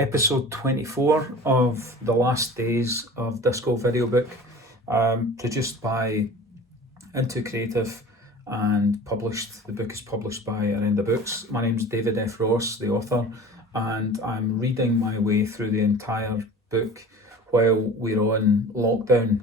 episode 24 of the last days of Disco Videobook, produced by Into Creative and published. The book is published by Orenda Books. My name's David F. Ross, the author, and I'm reading my way through the entire book while we're on lockdown.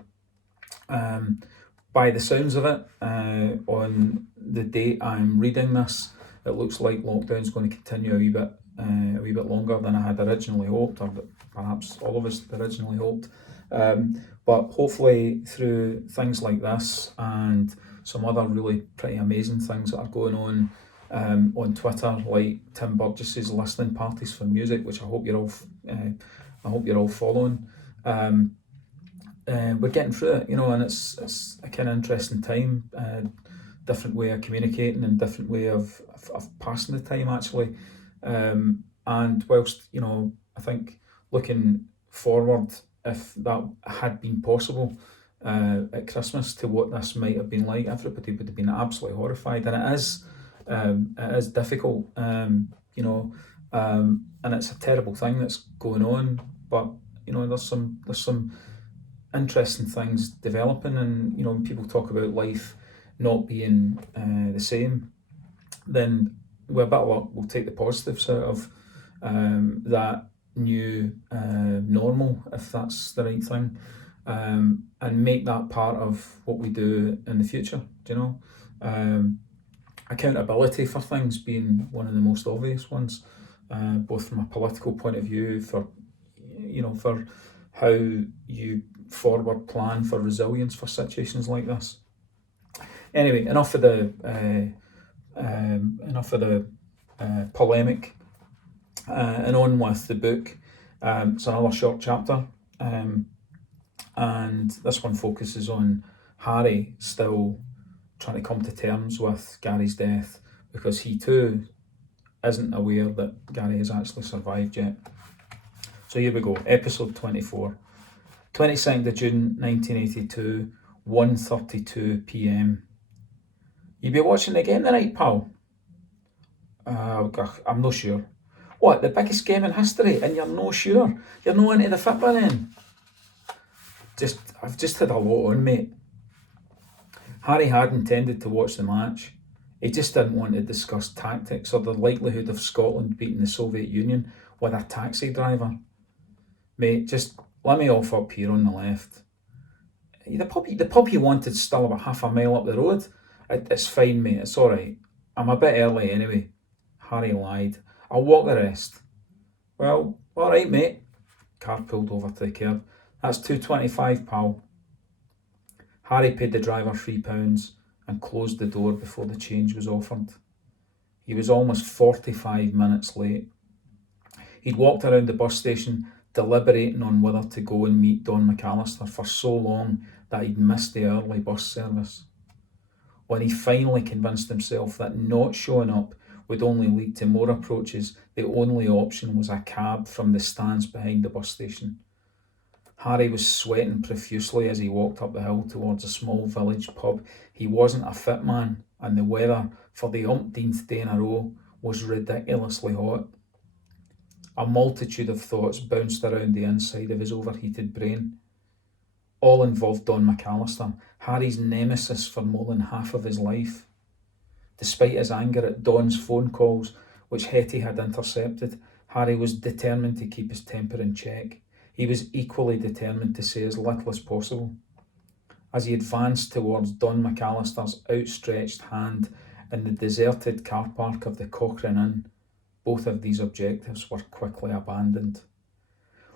By the sounds of it, on the date I'm reading this, it looks like lockdown's going to continue a wee bit longer than I had originally hoped, or perhaps all of us originally hoped. But hopefully through things like this and some other really pretty amazing things that are going on Twitter, like Tim Burgess's listening parties for music, which I hope you're all following. We're getting through it, and it's a kind of interesting time, different way of communicating and different way of passing the time actually. And whilst, I think looking forward, if that had been possible at Christmas to what this might have been like, everybody would have been absolutely horrified, and it is difficult, and it's a terrible thing that's going on, but there's some interesting things developing, and when people talk about life not being the same, then with a bit of luck we'll take the positives out of that new normal, if that's the right thing, and make that part of what we do in the future. Accountability for things being one of the most obvious ones, both from a political point of view, for how you forward plan for resilience for situations like this. Anyway, enough of the polemic, and on with the book. It's another short chapter, and this one focuses on Harry still trying to come to terms with Gary's death, because he too isn't aware that Gary has actually survived yet. So here we go, episode 24. 22nd of June 1982, 1:32 p.m. You be watching the game tonight, pal? I'm no sure. What, the biggest game in history, and you're no sure? You're no into the football then? I've just had a lot on, mate. Harry had intended to watch the match. He just didn't want to discuss tactics or the likelihood of Scotland beating the Soviet Union with a taxi driver. Mate, just let me off up here on the left. The pub you wanted's still about half a mile up the road. It's fine, mate, it's alright. I'm a bit early anyway. Harry lied. I'll walk the rest. Well, alright, mate. Car pulled over to the curb. That's $2.25, pal. Harry paid the driver £3 and closed the door before the change was offered. He was almost 45 minutes late. He'd walked around the bus station deliberating on whether to go and meet Don McAllister for so long that he'd missed the early bus service. When he finally convinced himself that not showing up would only lead to more approaches, the only option was a cab from the stands behind the bus station. Harry was sweating profusely as he walked up the hill towards a small village pub. He wasn't a fit man, and the weather, for the umpteenth day in a row, was ridiculously hot. A multitude of thoughts bounced around the inside of his overheated brain. All involved Don McAllister, Harry's nemesis for more than half of his life. Despite his anger at Don's phone calls, which Hetty had intercepted, Harry was determined to keep his temper in check. He was equally determined to say as little as possible. As he advanced towards Don McAllister's outstretched hand in the deserted car park of the Cochrane Inn, both of these objectives were quickly abandoned.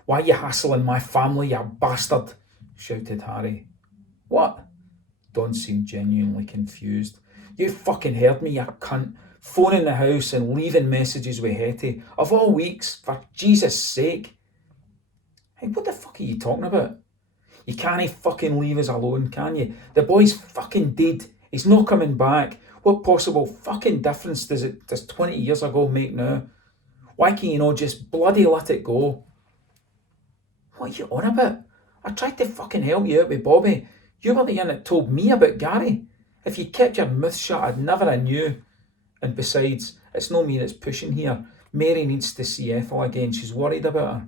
"Why are you hassling my family, you bastard?" shouted Harry. "What?" Don seemed genuinely confused. "You fucking heard me, you cunt. Phoning the house and leaving messages with Hetty. Of all weeks, for Jesus' sake." "Hey, what the fuck are you talking about? You can't fucking leave us alone, can you? The boy's fucking dead. He's not coming back. What possible fucking difference does 20 years ago make now? Why can you not just bloody let it go?" "What are you on about? I tried to fucking help you out with Bobby. You were the one that told me about Gary. If you kept your mouth shut, I'd never have knew. And besides, it's no me that's pushing here. Mary needs to see Ethel again. She's worried about her.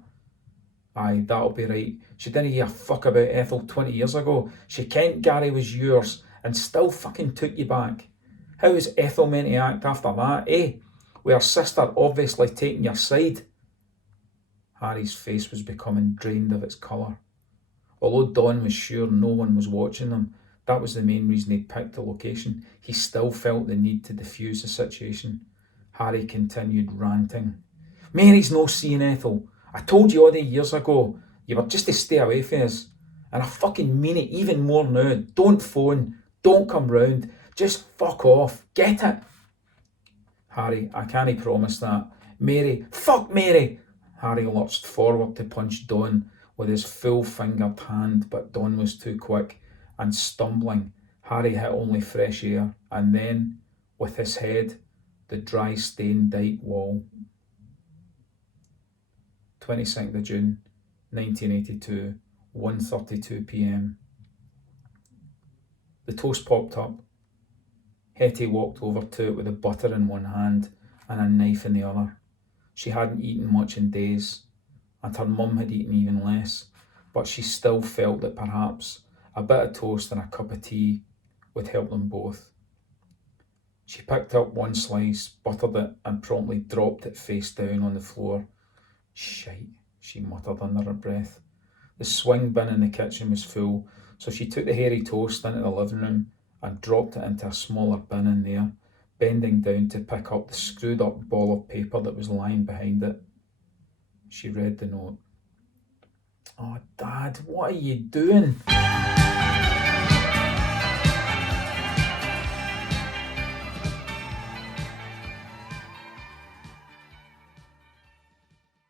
Aye, that'll be right. She didn't give a fuck about Ethel 20 years ago. She kent Gary was yours and still fucking took you back. How is Ethel meant to act after that, eh? With her sister obviously taking your side. Harry's face was becoming drained of its colour. Although Don was sure no one was watching them, that was the main reason he picked the location, he still felt the need to defuse the situation. Harry continued ranting. Mary's no seeing Ethel. I told you all the years ago, you were just to stay away from us. And I fucking mean it even more now. Don't phone. Don't come round. Just fuck off. Get it? Harry, I can't promise that. Mary, fuck Mary! Harry lurched forward to punch Don with his full-fingered hand, but Don was too quick, and stumbling, Harry hit only fresh air, and then, with his head, the dry stone dyke wall. 22nd of June, 1982, 1:32 p.m. The toast popped up. Hetty walked over to it with the butter in one hand and a knife in the other. She hadn't eaten much in days, and her mum had eaten even less, but she still felt that perhaps a bit of toast and a cup of tea would help them both. She picked up one slice, buttered it, and promptly dropped it face down on the floor. Shite, she muttered under her breath. The swing bin in the kitchen was full, so she took the hairy toast into the living room and dropped it into a smaller bin in there, bending down to pick up the screwed up ball of paper that was lying behind it. She read the note. Oh, Dad, what are you doing?